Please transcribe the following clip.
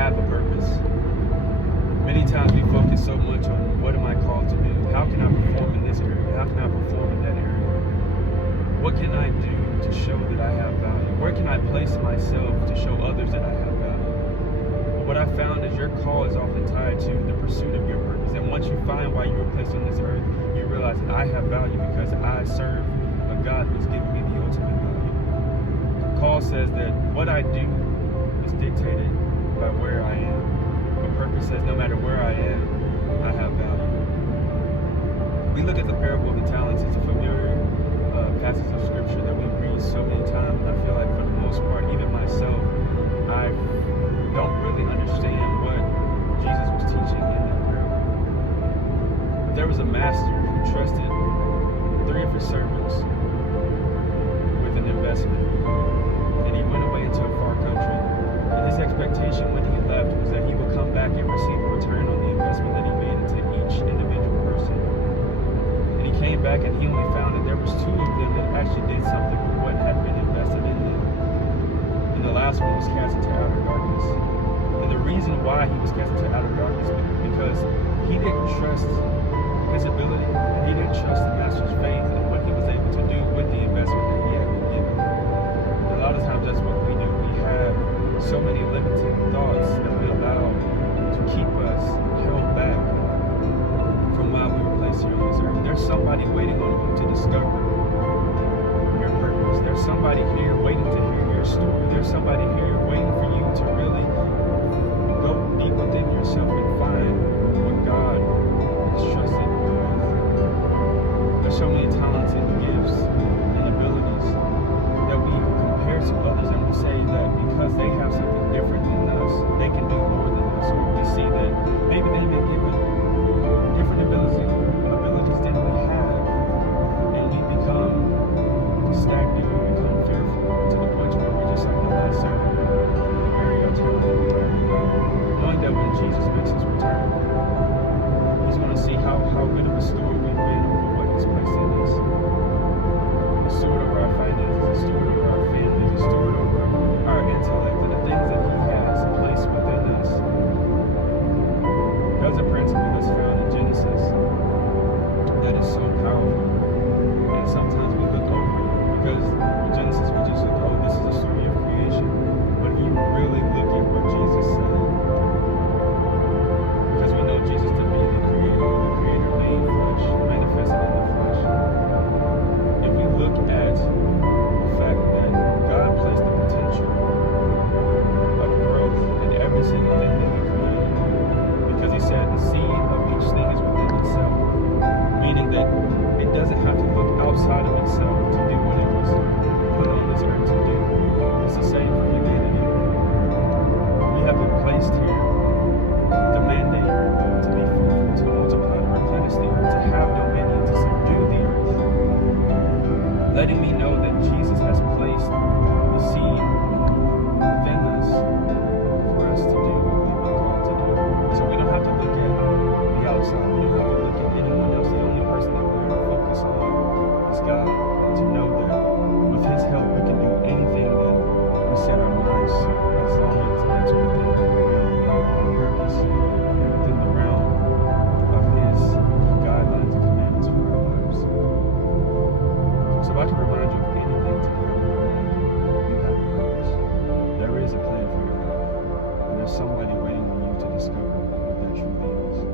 have a purpose. Many times we focus so much on what am I called to do? How can I perform in this area? How can I perform in that area? What can I do to show that I have value? Where can I place myself to show others that I have value? But what I found is your call is often tied to the pursuit of your purpose. And once you find why you were placed on this earth, you realize that I have value because I serve a God who's given me the ultimate value. Paul says that what I do is dictated by where I am. But purpose says no matter where I am, I have value. We look at the parable of the talents. It's a familiar passage of scripture that we read so many times, and I feel like for the most part, even myself, I don't really understand what Jesus was teaching in that parable. There was a master who trusted 3 of his servants with an investment, and he went away into a far country. And his expectation when he left was that he would come back and receive a return on the investment that he made into each individual person. And he came back and he only found that there was 2 of them that actually did something with what had been invested in them. And the last one was cast into outer darkness. And the reason why he was cast into outer darkness was because he didn't trust his ability, and he didn't trust the master's faith in what he was able to do with the investment that he had been given. And a lot of times that's what we do. We have so many limiting thoughts that we allow to keep us held back from why we were placed here on this earth. There's somebody waiting on you to discover your purpose. There's somebody here waiting to hear your story. There's somebody here waiting for you to really go deep within yourself and find what God has trusted you with. There's so many talents and gifts and abilities that we compare to others, and we say that because they have something different than us, they can do more than us. Or we see that maybe they've been given different abilities than we have, and we become stagnant, we become fearful to the point where we're just like the last servant, very untimely, knowing that when Jesus makes his return, he's going to see how good of a steward we've been over what he's placed in us. A steward over our finances, a steward over our families, a steward over our intellect, and the things that he has placed within us. There's a principle that's found in Genesis that is so powerful, and sometimes we look over it because in Genesis we just look, oh, this is a story of creation. But if you really look at what Jesus said, because we know Jesus to be the creator made flesh, manifested in the flesh. If we look at the fact that God placed the potential of growth in every single thing that he created, because he said the seed of each thing is within itself, meaning that it doesn't have to look outside of itself to do what it was put on this earth to do. It's the same for humanity. We have been placed here with the mandate to be fruitful, to multiply, to replenish the earth, to have dominion, to subdue the earth. Letting me know that Jesus has placed the seed within us for us to do what we've been called to do. So we don't have to look at the outside. We don't have to look at anyone else. The only person that we're going to focus on is God. And to know that with his help we can do anything that we set our minds to, as long as it's within the realm of our purpose, within the realm of his guidelines and commandments for our lives. So if I can remind you of anything today, you have a purpose. There is a plan for your life. And there's somebody waiting on you to discover what that truly is.